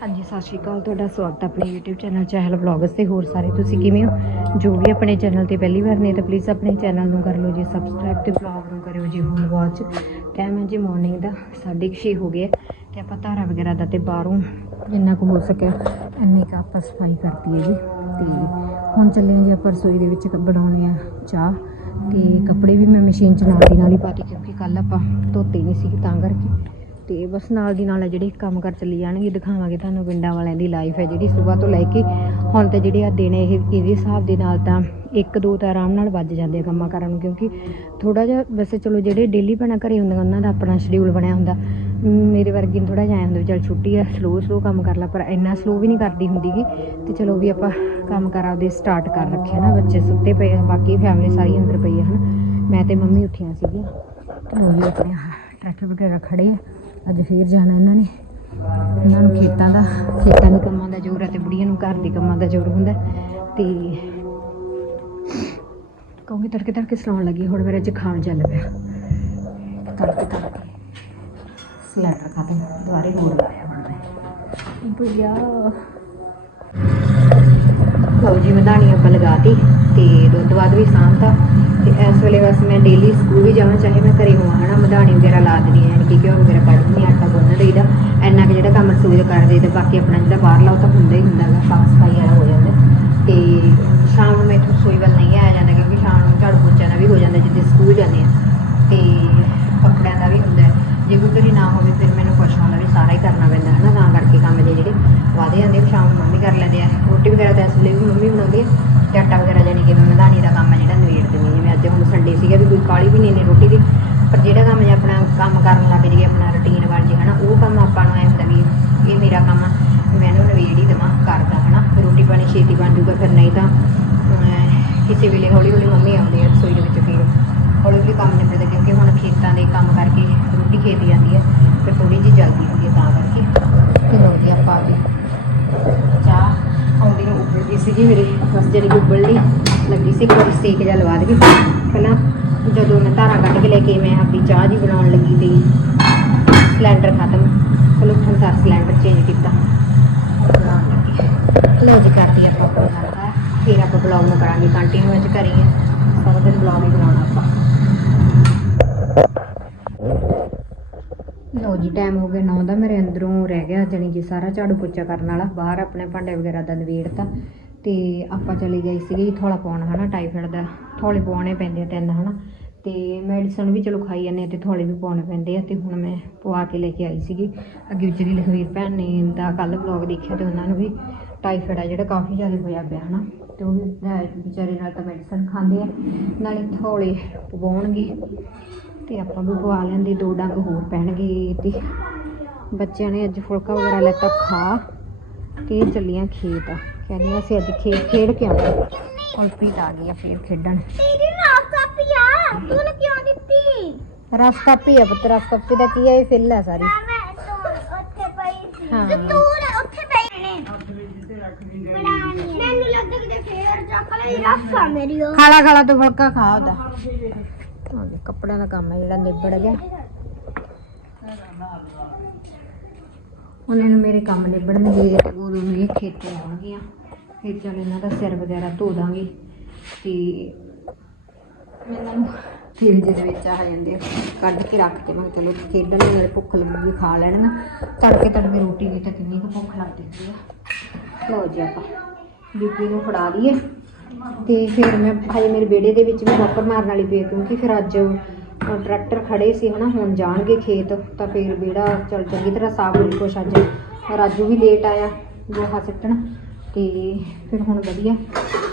ਹਾਂਜੀ, ਸਤਿ ਸ਼੍ਰੀ ਅਕਾਲ। ਤੁਹਾਡਾ ਸਵਾਗਤ ਹੈ ਆਪਣੇ YouTube ਚੈਨਲ ਚਹਿਲ ਵਲੌਗਸ ਤੇ। ਹੋਰ ਸਾਰੇ ਤੁਸੀਂ ਕਿਵੇਂ ਹੋ? ਜੋ ਵੀ ਆਪਣੇ ਚੈਨਲ ਤੇ ਪਹਿਲੀ ਵਾਰ ਨੇ ਤਾਂ ਪਲੀਜ਼ ਆਪਣੇ ਚੈਨਲ ਨੂੰ ਕਰ ਲਓ ਜੀ ਸਬਸਕ੍ਰਾਈਬ ਤੇ ਵਲੌਗ ਨੂੰ ਕਰਿਓ ਜੀ ਹੁਣ ਵਾਚ ਟਾਈਮ ਹੈ ਜੀ ਮਾਰਨਿੰਗ ਦਾ 6:30 ਹੋ ਗਿਆ ਤੇ ਆਪਾਂ ਧਾਰਾ ਵਗੈਰਾ ਦਾ ਤੇ ਬਾਹਰੋਂ ਜਿੰਨਾ ਕੁ ਹੋ ਸਕਿਆ, ਇੰਨੀ ਕੁ ਆਪਾਂ ਸਫ਼ਾਈ ਕਰਤੀ ਹੈ ਜੀ। ਤੇ ਹੁਣ ਚੱਲੇ ਹਾਂ ਜੀ ਆਪਾਂ ਰਸੋਈ ਦੇ ਵਿੱਚ ਬਣਾਉਣੇ ਆ ਚਾਹ। ਤੇ ਕੱਪੜੇ ਵੀ ਮੈਂ ਮਸ਼ੀਨ 'ਚ ਨਾਲ ਦੀ ਨਾਲ ਹੀ ਪਾਤੀ ਕਿਉਂਕਿ ਕੱਲ ਆਪਾਂ ਧੋਤੇ ਨਹੀਂ ਸੀ ਤਾਂ ਕਰਕੇ। ਤੇ ਬਸ ਨਾਲ ਦੀ ਨਾਲ ਜਿਹੜੇ ਕੰਮ ਕਰ ਚੱਲੀ ਜਾਣਗੇ ਦਿਖਾਵਾਂਗੇ ਤੁਹਾਨੂੰ ਪਿੰਡਾਂ ਵਾਲਿਆਂ ਦੀ ਲਾਈਫ ਹੈ ਜਿਹੜੀ ਸਵੇਰ ਤੋਂ ਲੈ ਕੇ ਹੁਣ ਤੇ ਜਿਹੜੇ ਆ ਦਿਨ ਇਹ, ਇਹਦੇ ਹਿਸਾਬ ਦੇ ਨਾਲ ਤਾਂ ਇੱਕ ਦੋ ਤਾਂ ਆਰਾਮ ਨਾਲ ਵੱਜ ਜਾਂਦੇ ਆ ਕੰਮਾਂ ਕਰਨ ਨੂੰ, ਕਿਉਂਕਿ ਥੋੜਾ ਜਿਹਾ ਵੈਸੇ ਚਲੋ ਜਿਹੜੇ ਡੇਲੀ ਭੈਣਾਂ ਘਰੇ ਹੁੰਦੀਆਂ, ਉਹਨਾਂ ਦਾ ਆਪਣਾ ਸ਼ਡਿਊਲ ਬਣਿਆ ਹੁੰਦਾ। ਮੇਰੇ ਵਰਗੀ ਨੂੰ ਥੋੜਾ ਜਿਹਾ ਹੁੰਦਾ ਵੀ ਚੱਲ ਛੁੱਟੀ ਆ ਸਲੋ ਸਲੋ ਕੰਮ ਕਰ ਲਾ, ਪਰ ਇੰਨਾ ਸਲੋ ਵੀ ਨਹੀਂ ਕਰਦੀ ਹੁੰਦੀਗੀ ਤੇ ਚਲੋ ਵੀ ਆਪਾਂ ਕੰਮ ਕਰ ਆਪਦੇ ਸਟਾਰਟ ਕਰ ਰੱਖਿਆ ਨਾ, ਬੱਚੇ ਸੁੱਤੇ ਪਏ ਆ, ਬਾਕੀ ਫੈਮਿਲੀ ਸਾਰੀ ਅੰਦਰ ਪਈ ਆ, ਹਨਾ। ਮੈਂ ਤੇ ਮੰਮੀ ਉੱਠੀਆਂ ਸੀਗੀਆਂ, ਤੇ ਉਹ ਵੀ ਆਪਣੇ ਟਰੈਕਟਰ ਵਗੈਰਾ ਖੜੇ ਆ। ਅੱਜ ਫੇਰ ਜਾਣਾ ਇਹਨਾਂ ਨੇ। ਇਹਨਾਂ ਨੂੰ ਖੇਤਾਂ ਦਾ, ਖੇਤਾਂ ਦੇ ਕੰਮਾਂ ਦਾ ਜ਼ੋਰ ਹੈ ਤੇ ਬੁੜੀਆਂ ਨੂੰ ਘਰ ਦੇ ਕੰਮਾਂ ਦਾ ਜ਼ੋਰ ਹੁੰਦਾ। ਤੇ ਕਹੂੰਗੀ ਤੜਕੇ ਤੜਕੇ ਸਲਾਉਣ ਲੱਗੀ, ਹੁਣ ਮੇਰਾ ਜ਼ੁਕਾਮ ਚੱਲ ਪਿਆ। ਤੜਕੇ ਤੜਕੇ ਸਲੈਟਰ ਖਾਤੇ ਦੁਬਾਰੇ ਹੋਰ ਲਾਇਆ ਹੁਣ ਮੈਂ। ਭਈਆ। ਲਓ ਜੀ ਮਧਾਣੀ ਆਪਾਂ ਲਗਾਤੀ ਤੇ ਦੁੱਧ ਬਾਅਦ ਵੀ ਸਾਂਭਤਾ ਤੇ। ਇਸ ਵੇਲੇ ਬਸ ਮੈਂ ਡੇਲੀ ਸਕੂਲ ਵੀ ਜਾਵਾਂ ਚਾਹੇ ਮੈਂ ਘਰੇ ਹੋਵਾਂ ਹਨਾ ਮਧਾਣੀ ਵਗੈਰਾ ਲਾ ਦਿੰਦੀ ਹਾਂ ਕਿ ਘਿਓ ਵਗੈਰਾ ਕੱਢ ਦਿੰਦੀ ਹਾਂ, ਆਟਾ ਗੁੰਨ ਲਈਦਾ ਇੰਨਾ ਕਿ ਜਿਹੜਾ ਕੰਮ ਰਸੋਈ ਦਾ ਕਰਦੇ ਤੇ ਬਾਕੀ ਆਪਣਾ ਜਿਹੜਾ ਬਾਹਰਲਾ ਉਹ ਤਾਂ ਹੁੰਦਾ ਹੀ ਹੁੰਦਾ ਗਾ ਸਾਫ਼ ਸਫ਼ਾਈ ਵਾਲਾ ਹੋ ਜਾਂਦਾ। ਤੇ ਸ਼ਾਮ ਨੂੰ ਮੈਥੋਂ ਰਸੋਈ ਵੱਲ ਨਹੀਂ ਆਇਆ ਜਾਂਦਾ ਕਿਉਂਕਿ ਸ਼ਾਮ ਨੂੰ ਝਾੜੂ ਪੋਚਾ ਦਾ ਵੀ ਹੋ ਜਾਂਦਾ ਜਿੱਦੇ ਸਕੂਲ ਜਾਂਦੇ ਆ। ਤੇ ਕੱਪੜਿਆਂ ਦਾ ਵੀ ਹੁੰਦਾ। ਜੇ ਕੋਈ ਘਰੇ ਨਾ ਹੋਵੇ ਫਿਰ ਮੈਨੂੰ ਕੁਛ ਹੁੰਦਾ ਵੀ ਸਾਰਾ ਹੀ ਕਰਨਾ ਪੈਂਦਾ ਹੈ ਨਾ ਤਾਂ ਕਰਕੇ ਕੰਮ ਜੇ ਜਿਹੜੇ ਵਾਦੇ ਜਾਂਦੇ ਆ, ਸ਼ਾਮ ਨੂੰ ਮੰਮੀ ਕਰ ਲੈਂਦੇ ਆ ਰੋਟੀ ਵਗੈਰਾ ਤਾਂ ਇਸ ਵੇਲੇ ਵੀ ਮੰਮੀ ਬਣਾਉਂਦੀ ਆ ਤੇ ਆਟਾ ਵਗੈਰਾ ਜਾਨੀ ਕਿ ਮੈਂ ਮਧਾਨੀ ਦਾ ਕੰਮ ਆ ਜਿਹੜਾ ਨਵੇੜ ਦਿੰਦੀ ਹਾਂ। ਜਿਵੇਂ ਅੱਜ ਹੁਣ ਸੰਡੇ ਸੀਗਾ ਵੀ ਕੋਈ ਕਾਲੀ ਵੀ ਨਹੀਂ ਨੇ ਰੋਟੀ ਦੀ ਪਰ ਜਿਹੜਾ ਕੰਮ ਜੇ ਆਪਣਾ ਕੰਮ ਕਰਨ ਲੱਗ ਜਾਈਏ ਆਪਣਾ ਰੁਟੀਨ ਬਣ ਜੇ ਹਨਾ ਉਹ ਕੰਮ ਆਪਾਂ ਨੂੰ ਐ ਹੁੰਦਾ ਵੀ ਇਹ ਮੇਰਾ ਕੰਮ ਆ ਮੈਂ ਨਵੇੜ ਹੀ ਦੇਵਾਂ ਕਰਦਾ ਹਨਾ ਫਿਰ ਰੋਟੀ ਪਾਣੀ ਛੇਤੀ ਬਣ ਜੂਗਾ ਫਿਰ ਨਹੀਂ ਤਾਂ ਕਿਸੇ ਵੇਲੇ ਹੌਲੀ ਹੌਲੀ ਮੰਮੀ ਆਉਂਦੀ ਆ ਰਸੋਈ ਦੇ ਵਿੱਚ ਫਿਰ ਹੌਲੀ ਹੌਲੀ ਕੰਮ ਨਿਬੜਦਾ ਕਿਉਂਕਿ ਹੁਣ ਖੇਤਾਂ ਦੇ ਕੰਮ ਕਰਕੇ ਰੋਟੀ ਖੇਤ ਜਾਂਦੀ ਹੈ ਫਿਰ ਥੋੜੀ ਜਿਹੀ ਜਲਦੀ ਹੁੰਦੀ ਹੈ ਤਾਂ ਕਰਕੇ। ਤੇ ਲਓ ਜੀ ਆਪਾਂ ਗਏ ਚਾਹ ਆਉਂਦੀ ਨੂੰ ਉੱਬਲ ਗਈ ਸੀਗੀ ਮੇਰੇ ਬਸ ਜਿਹੜੀ ਕਿ ਉਬਲਣੀ ਲੱਗੀ ਸੀ ਵਾਰੀ ਸੇਕ ਜਿਹਾ ਲਵਾ ਦੇ ਪਹਿਲਾਂ ਜਦੋਂ ਮੈਂ ਧਾਰਾਂ ਕੱਢ ਕੇ ਲੈ ਕੇ ਮੈਂ ਆਪਣੀ ਚਾਹ ਜੀ ਬਣਾਉਣ ਲੱਗੀ ਤੇ ਸਿਲੰਡਰ ਖਤਮ। ਚਲੋ ਹੁਣ ਸਾਰ ਸਿਲੰਡਰ ਚੇਂਜ ਕੀਤਾ। ਲਓ ਜੀ ਕਰਦੀ ਆਪਾਂ। ਆਪਣਾ ਕਰਦਾ ਫਿਰ ਆਪਾਂ ਬਲੌਗ ਨੂੰ ਕਰਾਂਗੇ ਕੰਟੀਨਿਊ ਅੱਜ ਕਰੀਏ। ਸਾਰਾ ਦਿਨ ਬਲੌਗ ਹੀ ਬਣਾਉਣਾ ਆਪਾਂ। ਲਓ ਜੀ ਟਾਈਮ ਹੋ ਗਿਆ 9 ਦਾ, ਮੇਰੇ ਅੰਦਰੋਂ ਰਹਿ ਗਿਆ ਜਾਣੀ ਕਿ ਸਾਰਾ ਝਾੜੂ ਪੋਚਾ ਕਰਨ ਵਾਲਾ, ਬਾਹਰ ਆਪਣੇ ਭਾਂਡੇ ਵਗੈਰਾ ਦਾ ਨਵੇੜਤਾ ਤੇ ਆਪਾਂ ਚਲੇ ਗਈ ਸੀਗੀ ਥੋੜਾ ਪਾਉਣ, ਹਨਾ ਟਾਈਫਾਇਡ ਦਾ ਥੋੜੇ ਪਾਉਣੇ ਪੈਂਦੇ ਆ ਤਿੰਨ, ਹਨਾ, ਤੇ ਮੈਡੀਸਨ ਵੀ ਚਲੋ ਖਾਈ ਜਾਂਦੇ ਆ ਤੇ ਥੋੜੇ ਵੀ ਪਾਉਣੇ ਪੈਂਦੇ ਆ ਤੇ ਹੁਣ ਮੈਂ ਪਵਾ ਕੇ ਲੈ ਕੇ ਆਈ ਸੀਗੀ। ਅੱਗੇ ਵਿਚਾਰੀ ਲਖਵੀਰ ਭੈਣ ਨੇ ਦਾ ਕੱਲ ਵਲੌਗ ਦੇਖਿਆ ਤੇ ਉਹਨਾਂ ਨੂੰ ਵੀ ਟਾਈਫਾਇਡ ਆ ਜਿਹੜਾ ਕਾਫੀ ਜ਼ਿਆਦਾ ਹੋਇਆ ਪਿਆ, ਹਨਾ, ਤੇ ਉਹ ਵੀ ਵਿਚਾਰੇ ਨਾਲ ਤਾਂ ਮੈਡੀਸਨ ਖਾਂਦੇ ਆ, ਨਾਲੇ ਥੋੜੇ ਪਵਾਉਣਗੇ। ਤੇ ਆਪਾਂ ਵੀ ਪਵਾ ਲੈਂਦੇ ਦੋ ਡੰਗ ਹੋਰ ਪੈਣਗੇ ਤੇ ਬੱਚਿਆਂ ਨੇ ਅੱਜ ਫੁਲਕਾ ਵਗੈਰਾ ਲੈਤਾ ਖਾ ਤੇ ਚੱਲੀਆਂ ਖੇਤ। ਕਹਿੰਦੀਆਂ ਅਸੀਂ ਅੱਜ ਖੇਤ ਖੇਡ ਕੇ ਆਉਣਾ ਕੁਲਪ੍ਰੀਤ ਆ ਗਈ ਆ ਫੇਰ ਖੇਡਣ। ਤੇਰੀ ਰਾਸਤਾ ਪਿਆ ਤੂੰ ਕਿਉਂ ਦਿੱਤੀ? ਰਸ ਕਾਪੀ ਆ ਪੁੱਤ ਰਸ ਕਾਪੀ ਦਾ ਕੀ ਹੈ ਇਹ ਫਿੱਲ ਆ ਸਾਰੀ। ਮੈਂ ਤੂੰ ਉੱਥੇ ਪਈ ਸੀ। ਹਾਂ। ਉੱਥੇ ਪਈ ਨੇ ਮੈਨੂੰ ਲੱਗਦਾ ਕਿ ਫੇਰ ਚੱਕ ਲਈ। ਰਾਸਤਾ ਮੇਰੀ ਉਹ। ਖਾਲਾ ਖਾਲਾ ਤੂੰ ਫੁਲਕਾ ਖਾ ਉਹਦਾ। ਉਹਦੇ ਕੱਪੜਿਆਂ ਦਾ ਕੰਮ ਹੈ ਜਿਹੜਾ ਨਿਬੜ ਗਿਆ। ਉਹਨਾਂ ਨੂੰ ਮੇਰੇ ਕੰਮ ਨਿਬੜਨਗੇ ਤੇ ਉਦੋਂ ਨੂੰ ਖੇਤੇ ਆਉਣਗੀਆਂ। ਫਿਰ ਚਲ ਇਹਨਾਂ ਦਾ ਸਿਰ ਵਗੈਰਾ ਧੋ ਦਾਂਗੇ ਤੇ ਇਹਨਾਂ ਨੂੰ ਫੀਲਡ ਦੇ ਵਿੱਚ ਆ ਜਾਂਦੇ ਆ। ਕੱਢ ਕੇ ਰੱਖ ਕੇ ਮੈਂ ਕਿਹਾ ਚਲੋ ਖੇਡਣ ਦੇ ਮੇਰੇ ਭੁੱਖ ਲੱਗੂਗੀ, ਖਾ ਲੈਣ ਨਾ। ਤੜਕੇ ਤੜਕੇ ਰੋਟੀ ਵੀ ਤਾਂ ਕਿੰਨੀ ਕੁ ਭੁੱਖ ਲੱਗਦੀ ਜਾਂਦੀ ਆ। ਲਓ ਜੀ ਆਪਾਂ, ਬੀਬੀ ਨੂੰ ਫੜਾ ਦਈਏ। ਤੇ ਫਿਰ ਮੈਂ ਹਜੇ ਮੇਰੇ ਵਿਹੜੇ ਦੇ ਵਿੱਚ ਵੀ ਵਾਪਰ ਮਾਰਨ ਵਾਲੀ ਪਈ ਆ, ਕਿਉਂਕਿ ਫਿਰ ਅੱਜ ਟਰੈਕਟਰ ਖੜੇ ਸੀ, ਹਨਾ, ਹੁਣ ਜਾਣਗੇ ਖੇਤ, ਤਾਂ ਫਿਰ ਵਿਹੜਾ ਚਲ ਚੰਗੀ ਤਰ੍ਹਾਂ ਸਾਫ਼ ਹੋ ਕੁਛ ਅੱਜ। ਰਾਜੂ ਵੀ ਲੇਟ ਆਇਆ, ਗੋਹਾ ਸਿੱਟਣ, ਤੇ ਫਿਰ ਹੁਣ ਵਧੀਆ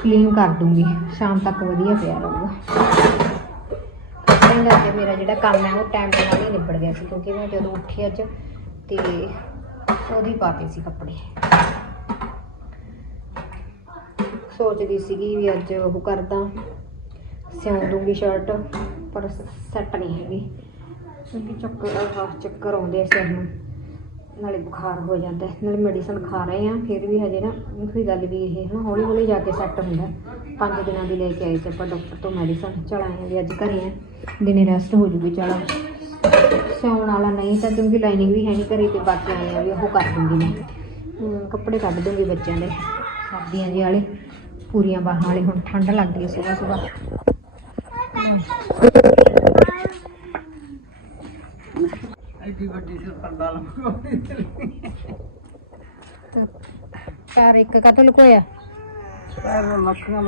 ਕਲੀਨ ਕਰ ਦੂੰਗੀ। ਸ਼ਾਮ ਤੱਕ ਵਧੀਆ ਪਿਆ ਰਹੂਗਾ। ਕੱਪੜਿਆਂ ਦਾ ਮੇਰਾ ਜਿਹੜਾ ਕੰਮ ਹੈ, ਉਹ ਟਾਈਮ ਦੇ ਨਾਲ ਹੀ ਨਿਬੜ ਗਿਆ ਸੀ, ਕਿਉਂਕਿ ਮੈਂ ਜਦੋਂ ਉੱਠੀ ਅੱਜ, ਤੇ ਉਹਦੀ ਪਾਤੇ ਸੀ ਕੱਪੜੇ। ਸੋਚਦੀ ਸੀਗੀ ਵੀ ਅੱਜ ਉਹ ਕਰਦਾ। ਸਿਉਂ ਦੂੰਗੀ ਸ਼ਰਟ ਪਰ ਸੈੱਟ ਨਹੀਂ ਹੈਗੀ। ਕਿਉਂਕਿ ਚੱਕਰ, ਆਹ ਚੱਕਰ ਆਉਂਦੇ ਆ ਸਿਰ ਨੂੰ। ਨਾਲੇ ਬੁਖਾਰ ਹੋ ਜਾਂਦਾ ਨਾਲੇ ਮੈਡੀਸਨ ਖਾ ਰਹੇ ਆ ਫਿਰ ਵੀ ਹਜੇ ਨਾ ਕੋਈ ਗੱਲ ਵੀ ਇਹ ਹੈ ਨਾ, ਹੌਲੀ ਹੌਲੀ ਜਾ ਕੇ ਸੈੱਟ ਹੁੰਦਾ ਪੰਜ ਦਿਨਾਂ ਦੀ ਲੈ ਕੇ ਆਏ ਸੀ ਆਪਾਂ ਡਾਕਟਰ ਤੋਂ ਮੈਡੀਸਨ ਚਲਾਏ ਵੀ ਅੱਜ ਘਰੇ ਆ। ਦਿਨੇ ਰੈਸਟ ਹੋ ਜੂਗੀ, ਚਲੋ। ਸਿਉਣ ਵਾਲਾ ਨਹੀਂ ਤਾਂ ਕਿਉਂਕਿ ਲਾਈਨਿੰਗ ਵੀ ਹੈ ਨਹੀਂ ਘਰੇ ਤੇ ਬਾਕੀ ਆਏ ਆ ਵੀ ਉਹ ਕਰ ਦੂੰਗੀ ਮੈਂ। ਕੱਪੜੇ ਕੱਢ ਦੂੰਗੀ ਬੱਚਿਆਂ ਦੇ। ਸਰਦੀਆਂ ਜਿਹੇ ਵਾਲੇ। ਪੂਰੀਆਂ ਬਾਹਾਂ ਵਾਲੇ ਹੁਣ ਠੰਡ ਲੱਗਦੀ ਹੈ ਸਵੇਰ ਸਵੇਰ ਐਡੀ ਵੱਡੀ ਸਿਰ ਪਰਦਾ ਲੰਮੀ ਇੱਕ ਕਾ ਲੁਕੋਇਆ? ਪੈਰ ਮੱਖੀਆਂ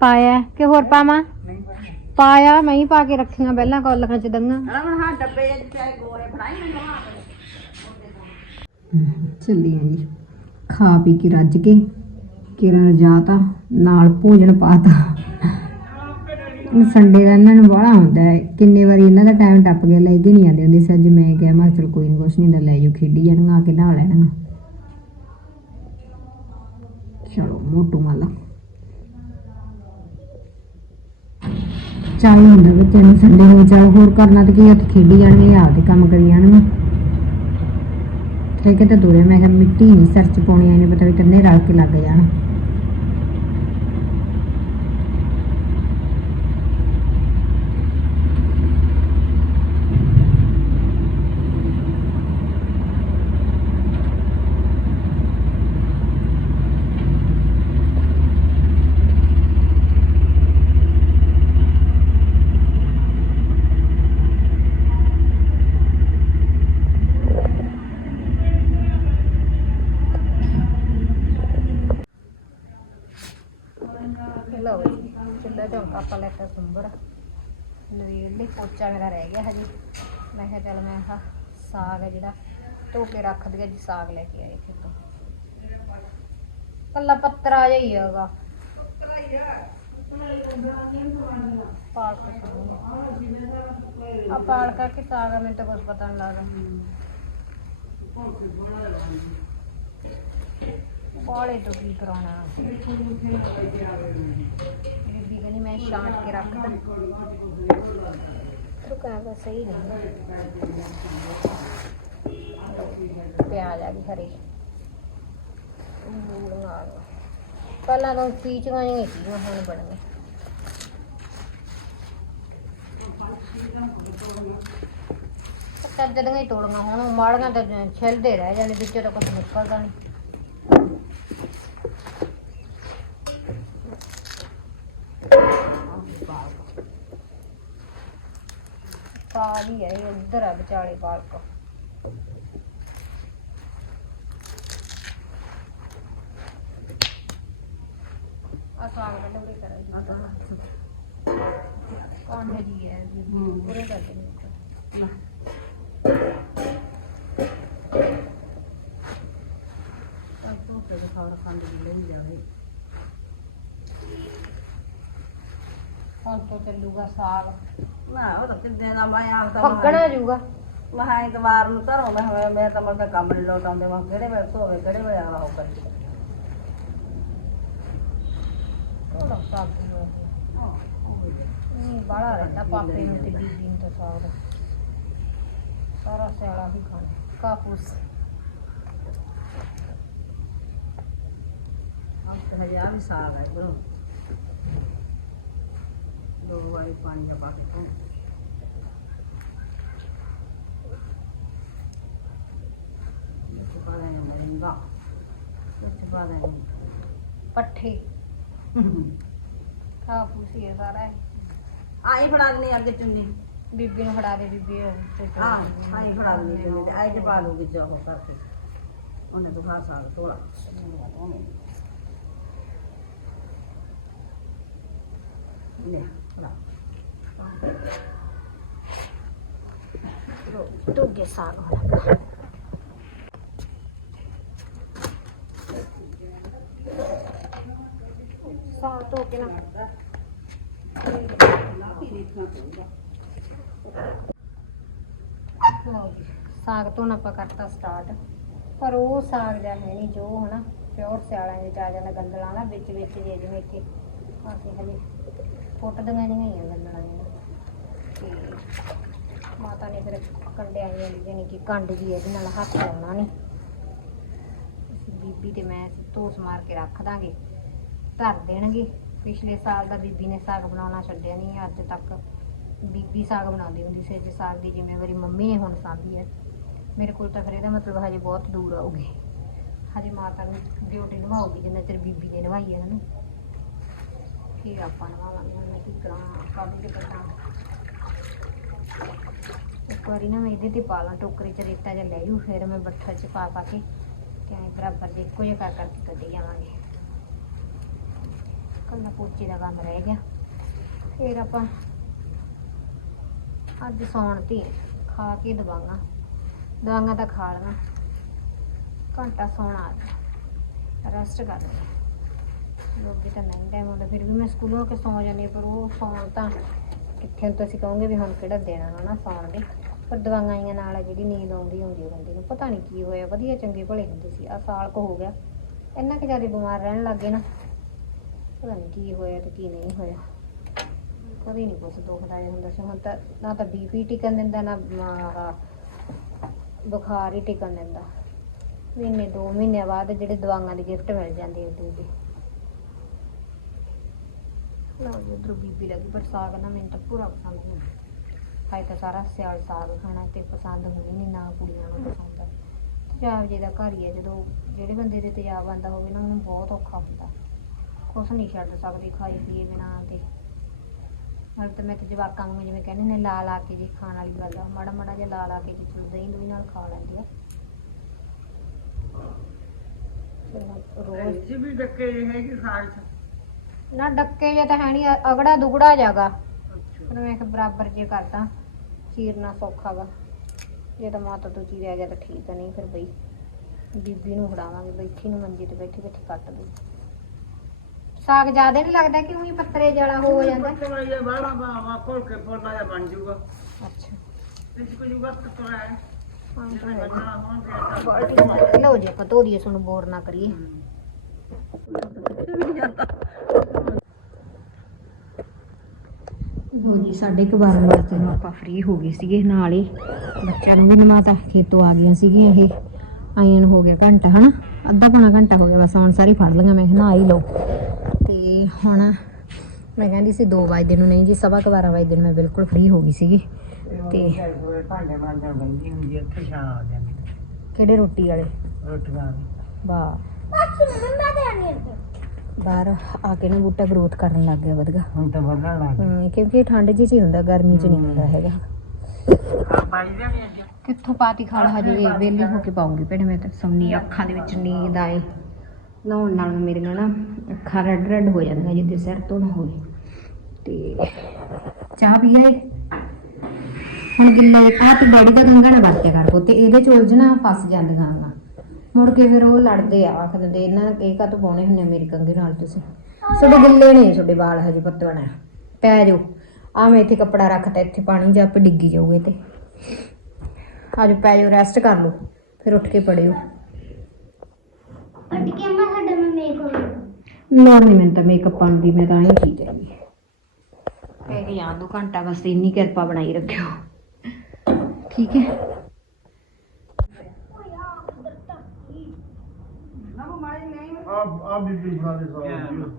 ਪਾਇਆ ਕਿ ਹੋਰ ਪਾਵਾਂ? ਪਾਇਆ। ਮੈਂ ਹੀ ਪਾ ਕੇ ਰੱਖੀਆਂ ਪਹਿਲਾਂ ਕੌਲਖਾਂ ਚ ਦੰਗਾ। ਹਾਂ ਡੱਬੇ ਚ ਚਾਹੇ ਗੋਲੇ ਫੜਾਈ ਮੈਨੂੰ ਹਾਂ ਚੱਲੀ ਆ ਜੀ। ਖਾ ਪੀ ਕੇ ਰੱਜ ਕੇ ਕਿਰਨ ਰਜਾਤਾ ਨਾਲ ਭੋਜਨ ਪਾਤਾ। ਸੰਡੇ ਦਾ ਇਹਨਾਂ ਨੂੰ ਬੜਾ ਹੁੰਦਾ ਹੈ। ਕਿੰਨੇ ਵਾਰੀ ਇਹਨਾਂ ਦਾ ਟਾਈਮ ਟੱਪ ਗਿਆ, ਲੈ ਕੇ ਨਹੀਂ ਆਉਂਦੇ ਹੁੰਦੇ। ਸੀ ਅੱਜ ਮੈਂ ਕਿਹਾ, ਮੈਂ ਚਲ ਕੋਈ ਨਹੀਂ ਕੁਛ ਨਹੀਂ ਲੈ ਜਾਓ, ਖੇਡੀ ਜਾਣਗਾ ਆ ਕੇ ਨਹਾ ਲੈਣਗਾ ਚਲੋ, ਮੋਟੂ ਮਾਲਾ। ਚਾਹੀ ਹੁੰਦਾ ਬੱਚਿਆਂ ਨੂੰ ਸੰਡੇ ਹੋ ਜਾਓ ਹੋਰ ਕਰਨਾ ਤੇ ਕੀ ਆ ਖੇਡੀ ਜਾਣਗੇ ਆਪਦੇ ਕੰਮ ਕਰੀ ਜਾਣਗੇ ਠੇਕੇ ਤੇ ਦੂਰੇ, ਮੈਂ ਕਿਹਾ ਮਿੱਟੀ ਨਹੀਂ ਸਿਰ ਚ ਪਾਉਣੀ ਇਹਨੂੰ ਪਤਾ ਵੀ ਕੰਨੇ ਰਲ ਕੇ ਲੱਗ ਜਾਣ ਲਓ ਜੀ ਚੁੱਲ੍ਹਾ ਚੌਂਕਾ ਆਪਾਂ ਲੈ ਕੇ ਸੁੰਬਰ ਨਵੇਲੇ ਪੋਚਾ ਮੇਰਾ ਰਹਿ ਗਿਆ ਹਜੇ। ਮੈਂ ਕਿਹਾ ਚੱਲ ਮੈਂ ਆਹ ਸਾਗ ਹੈ ਜਿਹੜਾ ਧੋ ਕੇ ਰੱਖ ਦਿਆ ਜੀ ਸਾਗ ਲੈ ਕੇ ਆਏ ਖੇਤੋਂ ਕੱਲਾ ਪੱਤਰਾ ਜਿਹਾ ਹੀ ਹੈਗਾ ਪਾਲਕ ਆ। ਪਾਲਕਾ ਕਿ ਸਾਗ ਆ, ਮੈਨੂੰ ਤਾਂ ਕੁਝ ਪਤਾ ਨਹੀਂ ਲੱਗਦਾ। ਬਾਲੇ ਤੋਂ ਕੀ ਕਰਾਉਣਾ। ਬੀਬੀ ਕਹਿੰਦੀ ਮੈਂ ਛਾਂਟ ਕੇ ਰੱਖਦਾ। ਰੁਕਾਵਾ ਸਹੀ ਨਹੀਂ ਪਿਆਜ਼ ਆ ਗਈ ਹਰੀ। ਮੂਲੀਆਂ ਪਹਿਲਾਂ ਤਾਂ ਪੀਚੀਆਂ ਜਿਹੀਆਂ ਸੀਗੀਆਂ, ਹੁਣ ਬਣੀਆਂ ਚੱਜ ਦੀਆਂ ਹੀ ਤੋੜੀਆਂ, ਹੁਣ ਮਾੜੀਆਂ ਤਾਂ ਛਿਲਦੇ ਰਹਿ ਜਾਂਦੇ ਵਿੱਚੋਂ ਤਾਂ ਕੁਝ ਨਿਕਲਦਾ ਨਹੀਂ ਕਾਲੀ ਹੈ ਇਹ ਉੱਧਰ ਆ ਵਿਚਾਲੇ ਪਾਲਕ ਆ ਸਾਗ ਦਾ ਲੋੜੀ ਕਰਾਂਗੇ ਕੌਣ ਹੈ ਜੀ ਹੈ ਪੂਰੇ ਕਰ ਦੇ ਤਾਂ ਤੂੰ ਤੇ ਖਾਣ ਖੰਡ ਲਈ ਜਾਵੇ ਹੁਣ ਤੋਂ ਚੱਲੂਗਾ ਸਾਗ। ਨਾ ਉਹ ਤਾਂ ਕਿੰਨੇ ਦਾ ਮੈਂ ਆਖਦਾ ਫੱਕਣਾ ਜੂਗਾ ਮੈਂ ਹਾਂ ਇਤਵਾਰ ਨੂੰ ਘਰੋਂ ਮੈਂ ਕਿਹਾ ਮੈਂ ਤਾਂ ਮਤਲਬ ਕੰਮ ਨਹੀਂ ਲੋਟਾਉਂਦੇ ਮੈਂ ਕਿਹੜੇ ਵੇਲੇ ਧੋਵੇ ਕਿਹੜੇ ਵੇਲੇ ਆਵਾ ਉਹ ਕਰੀ। ਥੋੜਾ ਸਾਗ ਨੂੰ ਨਹੀਂ ਬਾਹਲਾ ਰਹਿੰਦਾ ਪਾਪੇ ਨੂੰ ਤੇ ਬੀਬੀ ਨੂੰ ਤਾਂ ਸਾਰਾ। ਸਿਆਲਾ ਹੀ ਖਾਣਾ। ਕਾਪੂਸ। ਆਹ ਤੇ ਹਜੇ ਆ ਵੀ ਸਾਗ ਹੈ ਬਰੋ ਪੱਠੇ। ਸਾਰਾ ਇਹ। ਆਈ ਫੜਾ ਦੇਣੀ ਅੱਗੇ ਚੁੰਨੀ। ਬੀਬੀ ਨੂੰ ਫੜਾ ਦੇ ਬੀਬੀ ਤੇ ਹਾਂ ਆਈ ਫੜਾ ਦੇਣੀ ਚੁੰਨੀ ਤੇ ਆਈ ਚ ਪਾ ਦੂਗੀ ਜੋ ਉਹ ਕਰਕੇ। ਉਹਨੇ ਹਰ ਸਾਲ ਤੋੜਾ ਲੈ। ਫੜਾ ਧੋਗੇ ਸਾਗ ਹੋਣਾ ਸਾਗ ਧੋ ਸਾਗ ਧੋਣਾ ਆਪਾਂ ਕਰਤਾ ਸਟਾਰਟ ਪਰ ਉਹ ਸਾਗ ਜਿਹਾ ਹੈ ਨਹੀਂ ਜੋ ਹਨਾ ਪਿਓਰ ਸਿਆਲਾਂ ਵਿੱਚ ਆ ਜਾਂਦਾ, ਗੰਦਲਾਂ ਦਾ ਵਿੱਚ ਵਿੱਚ ਜੇ ਜਿਵੇਂ ਇੱਥੇ ਆ ਕੇ ਹਲੇ ਫੁੱਟਦੀਆਂ ਨਹੀਂ ਆਈਆਂ ਗੰਦਲਾਂ ਦੀਆਂ ਤੇ ਮਾਤਾ ਨੇ ਫਿਰ ਕੰਡਿਆਂ ਦੀ ਜਾਨੀ ਕਿ ਕੰਡ ਦੀ ਇਹਦੇ ਨਾਲ ਹੱਥ ਲਾਉਣਾ ਨਹੀਂ ਅਸੀਂ ਬੀਬੀ ਤੇ ਮੈਂ ਧੋਸ ਮਾਰ ਕੇ ਰੱਖ ਦਾਂਗੇ, ਧਰ ਦੇਣਗੇ। ਪਿਛਲੇ ਸਾਲ ਦਾ ਬੀਬੀ ਨੇ ਸਾਗ ਬਣਾਉਣਾ ਛੱਡਿਆ ਨਹੀਂ ਅੱਜ ਤੱਕ ਬੀਬੀ ਸਾਗ ਬਣਾਉਂਦੀ ਹੁੰਦੀ ਸੀ, ਜੇ ਸਾਗ ਦੀ ਜ਼ਿੰਮੇਵਾਰੀ ਮੰਮੀ ਨੇ ਹੁਣ ਸਾਂਭੀ ਹੈ। ਮੇਰੇ ਕੋਲ ਤਾਂ ਫਿਰ ਇਹਦਾ ਮਤਲਬ ਹਜੇ ਬਹੁਤ ਦੂਰ ਆਉਗੇ ਹਜੇ ਮਾਤਾ ਨੂੰ ਡਿਊਟੀ ਨਿਭਾਉਗੀ ਜਿੰਨਾ ਚਿਰ ਬੀਬੀ ਨੇ ਨਿਭਾਈ ਹੈ ਨਾ ਫਿਰ ਆਪਾਂ ਨਿਭਾਵਾਂਗੇ ਮੈਂ ਕੀ ਕਰਾਂ ਕਾਹਦੀ ਤੇ ਪਤਾ ਇੱਕ ਵਾਰੀ ਨਾ ਮੈਂ ਇਹਦੇ ਤੇ ਪਾ ਲਾਂ, ਟੋਕਰੀ ਚ ਰੇਤਾ ਜਿਹਾ ਲੈ ਜੂ ਫਿਰ ਮੈਂ ਬੱਠਲ ਚ ਪਾ ਪਾ ਕੇ ਤੇ ਐਂ ਬਰਾਬਰ ਦੇ ਇੱਕੋ ਜਿਹਾ ਕਰ ਕਰਕੇ ਕੱਢੀ ਜਾਵਾਂਗੇ। ਕੱਲਾ ਪੋਚੇ ਦਾ ਕੰਮ ਰਹਿ ਗਿਆ। ਫਿਰ ਆਪਾਂ ਅੱਜ ਸੌਣ ਤੇ ਖਾ ਕੇ ਦਵਾਂਗਾ। ਦਵਾਂਗਾ ਤਾਂ ਖਾ ਲਵਾਂ। ਘੰਟਾ ਸੌਣਾ ਅੱਜ ਰੈਸਟ ਕਰ ਲਈ। ਲੋਕੀ ਤਾਂ ਨਹੀਂ ਟਾਈਮ ਹੁੰਦਾ ਫਿਰ ਵੀ ਮੈਂ ਸਕੂਲੋਂ ਆ ਕੇ ਸੌ ਜਾਂਦੀ ਪਰ ਉਹ ਸੌਣ ਤਾਂ ਕਿੱਥੇ ਹੁਣ ਤੁਸੀਂ ਕਹੋਗੇ ਵੀ ਹੁਣ ਕਿਹੜਾ ਦੇਣਾ ਹਨਾ ਸੌਣ ਦੇ ਪਰ ਦਵਾਈਆਂ ਨਾਲ ਆ ਜਿਹੜੀ ਨੀਂਦ ਆਉਂਦੀ ਹੁੰਦੀ ਉਹ ਬੰਦੇ ਨੂੰ, ਪਤਾ ਨਹੀਂ ਕੀ ਹੋਇਆ, ਵਧੀਆ ਚੰਗੇ ਭਲੇ ਹੁੰਦੇ ਸੀ। ਆ ਸਾਲ ਕੁ ਹੋ ਗਿਆ, ਇੰਨਾ ਕਿ ਜ਼ਿਆਦਾ ਬਿਮਾਰ ਰਹਿਣ ਲੱਗ ਗਏ ਨਾ। ਪਤਾ ਨਹੀਂ ਕੀ ਹੋਇਆ ਤੇ ਕੀ ਨਹੀਂ ਹੋਇਆ। ਕਦੇ ਨਹੀਂ ਕੁਛ ਦੁਖਦਾ ਜਿਹਾ ਹੁੰਦਾ ਸੀ। ਹੁਣ ਤਾਂ ਨਾ ਤਾਂ ਬੀਪੀ ਟਿਕਣ ਦਿੰਦਾ, ਨਾ ਬੁਖਾਰ ਹੀ ਟਿਕਣ ਦਿੰਦਾ। ਮਹੀਨੇ, ਦੋ ਮਹੀਨੇ ਬਾਅਦ ਜਿਹੜੇ ਦਵਾਈਆਂ ਦੀ ਗਿਫਟ ਮਿਲ ਜਾਂਦੀ ਹੈ ਦੂਜੀ ਲਓ ਜੀ, ਉਧਰ ਬੀਬੀ ਲੱਗੀ, ਪਰ ਸਾਗ ਨਾ ਮੈਨੂੰ ਤਾਂ ਪੂਰਾ ਪਸੰਦ ਨਹੀਂ ਹਾਏ ਤਾਂ ਸਾਰਾ ਸਿਆਲ ਸਾਗ ਖਾਣਾ ਤੇ ਪਸੰਦ ਹੋਣੀ ਨਹੀਂ, ਨਾ ਕੁੜੀਆਂ ਨੂੰ ਪਸੰਦ ਤੇਜ਼ਾਬ ਜੇ ਦਾ ਘਰ ਹੀ ਹੈ ਜਦੋਂ ਜਿਹੜੇ ਬੰਦੇ ਦੇ ਤੇਜ਼ਾਬ ਆਂਦਾ ਹੋਵੇ ਨਾ, ਉਹਨੂੰ ਬਹੁਤ ਔਖਾ ਹੁੰਦਾ। ਕੁਛ ਨਹੀਂ ਛੱਡ ਸਕਦੀ ਖਾਈ ਪੀਏ ਬਿਨਾਂ ਤੇ। ਨਾਲ ਤਾਂ ਮੈਂ ਤੇ ਜਵਾਕਾਂ ਨੂੰ ਜਿਵੇਂ ਕਹਿੰਦੇ ਨੇ, ਲਾ ਲਾ ਕੇ ਜੀ ਖਾਣ ਵਾਲੀ ਗੱਲ ਆ, ਮਾੜਾ ਮਾੜਾ ਜਿਹਾ ਲਾ ਲਾ ਕੇ ਜੀ ਚਲ ਦਹੀਂ ਦੂਈ ਨਾਲ ਖਾ ਲੈਂਦੀ ਆ। ਰੋਜ਼ ਜੀ ਵੀ ਡੱਕੇ ਹੈਗੀ ਸਾਗ ਚ। ਨਾ ਡੱਕੇ ਜੇ ਤਾਂ ਹੈ ਨਹੀਂ ਅਗੜਾ ਦੁਗੜਾ ਜਾਗਾ। ਫਿਰ ਮੈਂ ਕਿ ਬਰਾਬਰ ਜੇ ਕਰਦਾ ਚੀਰਨਾ ਸੌਖਾ ਗਾ ਜੇ ਤਾਂ ਮਾਤਾ ਤੋਂ ਚੀਰਿਆ ਗਿਆ ਤਾਂ ਠੀਕ ਆ ਨਹੀਂ ਫਿਰ ਬਈ ਬੀਬੀ ਨੂੰ ਫੜਾਵਾਂਗੇ ਬੈਠੀ ਨੂੰ ਮੰਜੀ ਤੇ ਬੈਠੀ ਬੈਠੀ ਕੱਟ ਦੂ ਸਾਗ ਜ਼ਿਆਦਾ ਨਹੀਂ ਲੱਗਦਾ ਕਿ ਉਹੀ ਪੱਤਰੇ ਜਾਲਾ ਹੋ ਜਾਂਦਾ? ਪੱਤਰਾ ਇਹ ਬਾੜਾ ਬਾਵਾ ਕੋਲ ਕੇ ਪੋਲਾ ਜਿਹਾ ਬਣ ਜੂਗਾ। ਅੱਛਾ। ਤੇ ਕੋਈ ਜੂਗਾ ਪੱਤਰਾ ਹੈ। ਲਓ ਜੀ ਦਈਏ ਸਾਨੂੰ ਬੋਰ ਨਾ ਕਰੀਏ। ਲੋ ਜੀ ਸਾਡੇ ਕੁ ਬਾਰਾਂ ਵਜੇ ਨੂੰ ਆਪਾਂ ਫ੍ਰੀ ਹੋ ਗਏ ਸੀਗੇ ਨਾਲ ਹੀ। ਬੱਚਿਆਂ ਨੂੰ ਵੀ ਨਮਾਤਾ ਖੇਤੋਂ ਆ ਗਈਆਂ ਸੀਗੀਆਂ ਇਹ। ਆਈਆਂ ਨੂੰ ਹੋ ਗਿਆ ਘੰਟਾ ਹਨਾ? ਅੱਧਾ ਪੌਣਾ ਘੰਟਾ ਹੋ ਗਿਆ ਬਸ ਹੁਣ ਸਾਰੀ ਫੜ ਲਈਆਂ ਮੈਂ ਨਹਾ ਹੀ ਲਓ। ਤੇ ਹੁਣ ਮੈਂ ਕਹਿੰਦੀ ਸੀ 2 ਵਜੇ ਨੂੰ ਨਹੀਂ ਜੀ ਸਵਾ ਕੁ ਬਾਰਾਂ ਵਜੇ ਨੂੰ ਮੈਂ ਬਿਲਕੁਲ ਫ੍ਰੀ ਹੋ ਗਈ ਸੀਗੀ। ਤੇ ਭਾਂਡੇ ਮਾਂਜਣ ਬੰਦੀ ਹੁੰਦੀ ਹੈ ਇੱਥੇ ਛਾਂ ਆ ਜਾਂਦੀ। ਕਿਹੜੇ ਰੋਟੀ ਵਾਲੇ? ਰੋਟੀਆਂ ਦੀ ਵਾਹ। ਬਾਕੀ ਮੰਮਾ ਦੇ ਆਣੀ ਇੱਥੇ ਬਾਹਰ ਆ ਕੇ ਨਾ ਬੂਟਾ ਗਰੋਥ ਕਰਨ ਲੱਗ ਗਿਆ ਵਧੀਆ ਹੁਣ ਤਾਂ ਵਧਣ ਲੱਗ ਹਮ, ਕਿਉਂਕਿ ਠੰਡ ਜਿਹੀ 'ਚ ਹੀ ਹੁੰਦਾ ਗਰਮੀ 'ਚ ਨਹੀਂ ਹੁੰਦਾ ਹੈਗਾ। ਆ ਪਾਈ ਜਾਣੀ ਅੱਜ ਕਿੱਥੋਂ ਪਾਤੀ ਖਾਲ ਹਜੇ ਵੇ ਵੇਲੀ ਹੋ ਕੇ ਪਾਉਂਗੀ ਭੈਣੇ ਮੈਂ ਤਾਂ। ਸੌਣੀ ਅੱਖਾਂ ਦੇ ਵਿੱਚ ਨੀਂਦ ਆਏ। ਨਹਾਉਣ ਨਾਲ ਮੇਰੀਆਂ ਨਾ ਅੱਖਾਂ ਰੈਡ ਰੈਡ ਹੋ ਜਾਂਦੀਆਂ ਜਿੱਦੇ ਸਿਰ ਤੋਂ ਨਾ ਹੋਵੇ ਤੇ ਚਾਹ ਪੀਏ ਹੁਣ ਗਿੱਲੇ ਆ ਤੇ ਬੜੀ ਦਾ ਗੰਗਾ ਨਾ ਵਰਤਿਆ ਕਰ ਪੁੱਤ ਇਹਦੇ ਚ ਉਲਝਣਾ ਫਸ ਜਾਂਦੀਆਂ ਆ ਮੁੜ ਕੇ ਫਿਰ ਉਹ ਲੜਦੇ ਆ ਆਖ ਦਿੰਦੇ ਇਹਨਾਂ ਇਹ ਕਾਹਤੋਂ ਪਾਉਣੇ ਹੁੰਦੇ ਆ ਮੇਰੀ ਕੰਗੇ ਨਾਲ ਤੁਸੀਂ? ਤੁਹਾਡੇ ਗਿੱਲੇ ਨੇ ਤੁਹਾਡੇ ਵਾਲ ਹਜੇ ਪੱਤ ਬਣਾ ਪੈ ਜਾਓ। ਆ ਮੈਂ ਇੱਥੇ ਕੱਪੜਾ ਰੱਖਤਾ ਇੱਥੇ ਪਾਣੀ ਜਾ ਪੇ ਡਿੱਗੀ ਜਾਊਗੇ ਤੇ ਅੱਜ ਪੈ ਜਾਓ ਰੈਸਟ ਕਰ ਲਓ ਫਿਰ ਉੱਠ ਕੇ ਪੜਿਓ। ਅੱਟ ਕੇ ਅੰਮਾ ਸਾਡਾ ਮੈਂ ਮੇਕ ਹੋ ਲੋੜ ਨਹੀਂ ਮੈਨੂੰ ਤਾਂ ਮੇਕਅਪ ਪਾਉਣ ਦੀ ਮੈਂ ਤਾਂ ਇਹ ਚੀਜ਼ ਹੈਗੀ ਪੈ ਕੇ ਜਾਂ ਦੋ ਘੰਟਾ ਬਸ ਇੰਨੀ ਕਿਰਪਾ ਬਣਾਈ ਰੱਖਿਓ। ਠੀਕ ਹੈ। ਆਪ ਆਪ ਬੀਬੀ ਬਣਾ ਦੇ ਸਾਰਾ ਬੀਬੀ।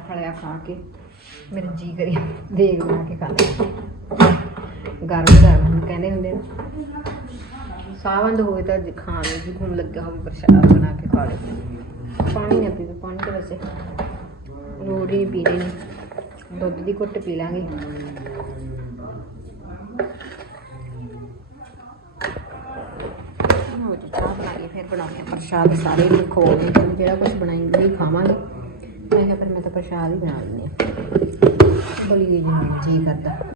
ਫਲਿਆ ਖਾ ਕੇ ਮੇਰੇ ਜੀ ਕਰੀ ਦੇਖ ਬਣਾ ਕੇ ਖਾ ਗਰਮ ਗਰਮ ਕਹਿੰਦੇ ਹੁੰਦੇ ਨੇ ਚਾਹ ਬੰਦ ਹੋਵੇ ਤਾਂ ਖਾਣ ਨੂੰ ਜੀ ਘੁੰਮ ਲੱਗਿਆ ਹੋਵੇ ਪ੍ਰਸ਼ਾਦ ਬਣਾ ਕੇ ਖਾ ਲੈ ਪਾਣੀ ਨਾ ਪੀਵੇ ਪਾਣੀ ਤਾਂ ਵੈਸੇ ਲੋੜ ਹੀ ਨਹੀਂ ਪੀਣੀ ਦੁੱਧ ਦੀ ਘੁੱਟ ਪੀ ਲਾਂਗੇ। ਚਾਹ ਬਣਾ ਕੇ ਫਿਰ ਬਣਾਉਂਦੇ ਪ੍ਰਸ਼ਾਦ ਸਾਰੇ ਨੂੰ ਖਵਾਉਂਦੇ ਹਾਂ ਜਿਹੜਾ ਕੁਝ ਬਣਾਏਂਗੇ ਉਹੀ ਖਾਵਾਂਗੇ। ਮੈਂ ਕਿਹਾ ਫਿਰ ਮੈਂ ਤਾਂ ਪ੍ਰਸ਼ਾਦ ਹੀ ਬਣਾ ਲੈਂਦੀ ਹਾਂ। ਬੜੀ ਜੀ ਜੀ ਕਰਦਾ।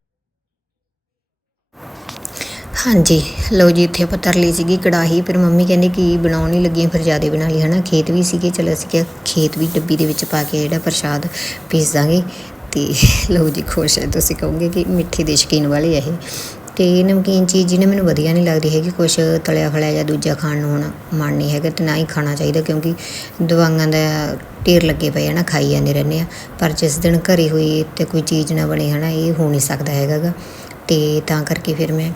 ਹਾਂਜੀ, ਲਓ ਜੀ, ਇੱਥੇ ਆਪਾਂ ਤਰ ਲਈ ਸੀਗੀ ਕੜਾਹੀ, ਫਿਰ ਮੰਮੀ ਕਹਿੰਦੇ ਕਿ ਬਣਾਉਣ ਹੀ ਲੱਗੀ, ਫਿਰ ਜ਼ਿਆਦਾ ਬਣਾ ਲਈ, ਹਨਾ? ਖੇਤ ਵੀ ਸੀਗੇ, ਚਲੋ ਅਸੀਂ ਕਿਹਾ ਖੇਤ ਵੀ ਡੱਬੀ ਦੇ ਵਿੱਚ ਪਾ ਕੇ ਜਿਹੜਾ ਪ੍ਰਸ਼ਾਦ ਪੀਸ ਦਾਂਗੇ। ਤੇ ਲਓ ਜੀ, ਖੁਸ਼ ਹੈ, ਤੁਸੀਂ ਕਹੋਗੇ ਕਿ ਮਿੱਠੇ ਦੇ ਸ਼ਕੀਨ ਵਾਲੇ ਆ ਇਹ। ਤੇ ਨਮਕੀਨ ਚੀਜ਼ ਜਿਹਨੇ ਮੈਨੂੰ ਵਧੀਆ ਨਹੀਂ ਲੱਗਦੀ ਹੈਗੀ, ਕੁਛ ਤਲਿਆ ਫਲਿਆ ਜਾਂ ਦੂਜਾ ਖਾਣ ਨੂੰ ਹੁਣ ਮਨ ਨਹੀਂ ਹੈਗਾ, ਤੇ ਨਾ ਹੀ ਖਾਣਾ ਚਾਹੀਦਾ, ਕਿਉਂਕਿ ਦਵਾਈਆਂ ਦਾ ਢੇਰ ਲੱਗੇ ਪਏ ਆ ਨਾ, ਖਾਈ ਜਾਂਦੇ ਰਹਿੰਦੇ ਆ। ਪਰ ਜਿਸ ਦਿਨ ਘਰੇ ਹੋਈ ਤੇ ਕੋਈ ਚੀਜ਼ ਨਾ ਬਣੇ, ਹਨਾ, ਇਹ ਹੋ ਨਹੀਂ ਸਕਦਾ ਹੈਗਾ ਗਾ। ਤੇ ਤਾਂ ਕਰਕੇ ਫਿਰ ਮੈਂ